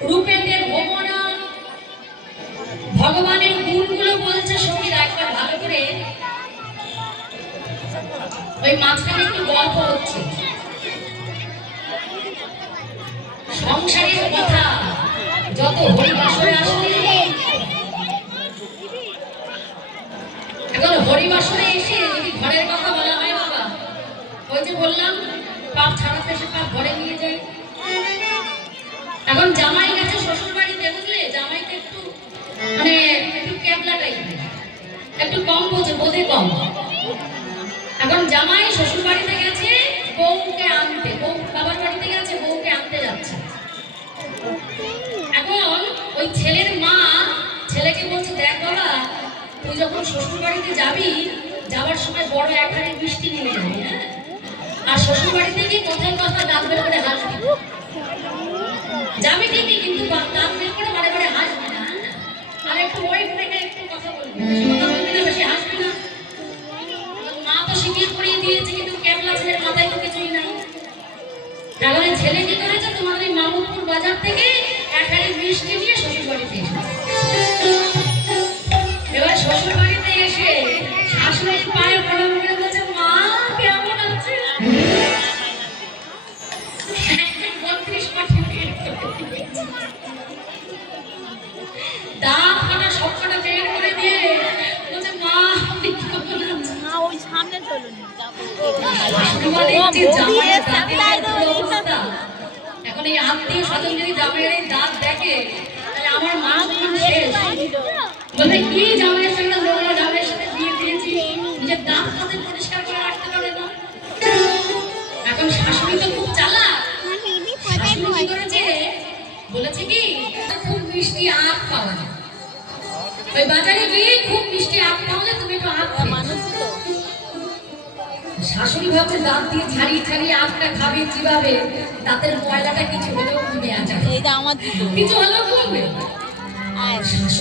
রূপেতে ভোমনা ভগবানের গুণগুলো বলছে সঙ্গীরা একবার ভালো করে ওই মাঝখানে একটু গল্প হচ্ছে সংসারের কথা যত হরিবাসরে আসলে এখন হরিবাসরে এসে যদি ঘরের কথা বলা হয় বাবা ওই যে বললাম পাপ ছাড়াতে এসে পাপ ঘরে নিয়ে যায় এখন জামাই গেছে শ্বশুর বাড়িতে বুঝলে জামাইকে একটু মানে একটু ক্যাবলা টাইপের একটু কম বোঝে বোঝে কম এখন জামাই শ্বশুর বাড়িতে গেছে বউকে আনতে বউ বাবার বাড়িতে গেছে বউকে আনতে যাচ্ছে এখন ওই ছেলের মা ছেলেকে বলছে দেখ বাবা তুই যখন শ্বশুর বাড়িতে যাবি যাওয়ার সময় বড় এক হাঁড়ি মিষ্টি নিয়ে যাবি হ্যাঁ আর শ্বশুর বাড়িতে গিয়ে কোথায় কথা দাঁত বের করে হাসবি যাবি ঠিকই কিন্তু দাঁত বের করে বারে বারে হাসবি না আর একটু ওয়েট রেখে একটু কথা বলবি কথা বলবি না বেশি হাসবি না মা তো শিখিয়ে পড়িয়ে দিয়েছে কিন্তু ক্যাবলা ছেলের মাথায় তো কিছুই নাই তাহলে ছেলে কি করেছে তোমাদের এই মামুদপুর বাজার থেকে এক হাঁড়ি মিষ্টি নিয়ে শ্বশুর বাড়িতে এসেছে এবার শ্বশুর বাড়িতে এসে শাশুড়ির পায়ে প্রণাম করে বলছে মা কেমন আছে দাঁত কাটা সব কটা বের করে দিয়ে বলছে মা কেমন আছে না ওই সামনে চলুন এখন এই আত্মীয় স্বজন যদি জামাইয়ের এই দাঁত দেখে তাহলে আমার মা শেষ বলতে কি জামাইয়ের সঙ্গে লোকরা জামাইয়ের সাথে বিয়ে দিয়েছি নিজের দাঁত তাদের পরিষ্কার করে রাখতে পারে না এখন শাশুড়ি তো খুব চালাক শাশুড়ি কি করেছে বলেছে কি খুব মিষ্টি আখ পাওয়া যায় ওই বাজারে গিয়ে খুব মিষ্টি আখ পাওয়া যায় তুমি একটু আখ মানুষ শাশুড়ি ভাবছে দাঁত দিয়ে ছাড়িয়ে ছাড়িয়ে আখটা খাবে চিবাবে দাঁতের ময়লাটা কিছু হলেও কমে আসে এইটা আমার কিছু হলেও কমবে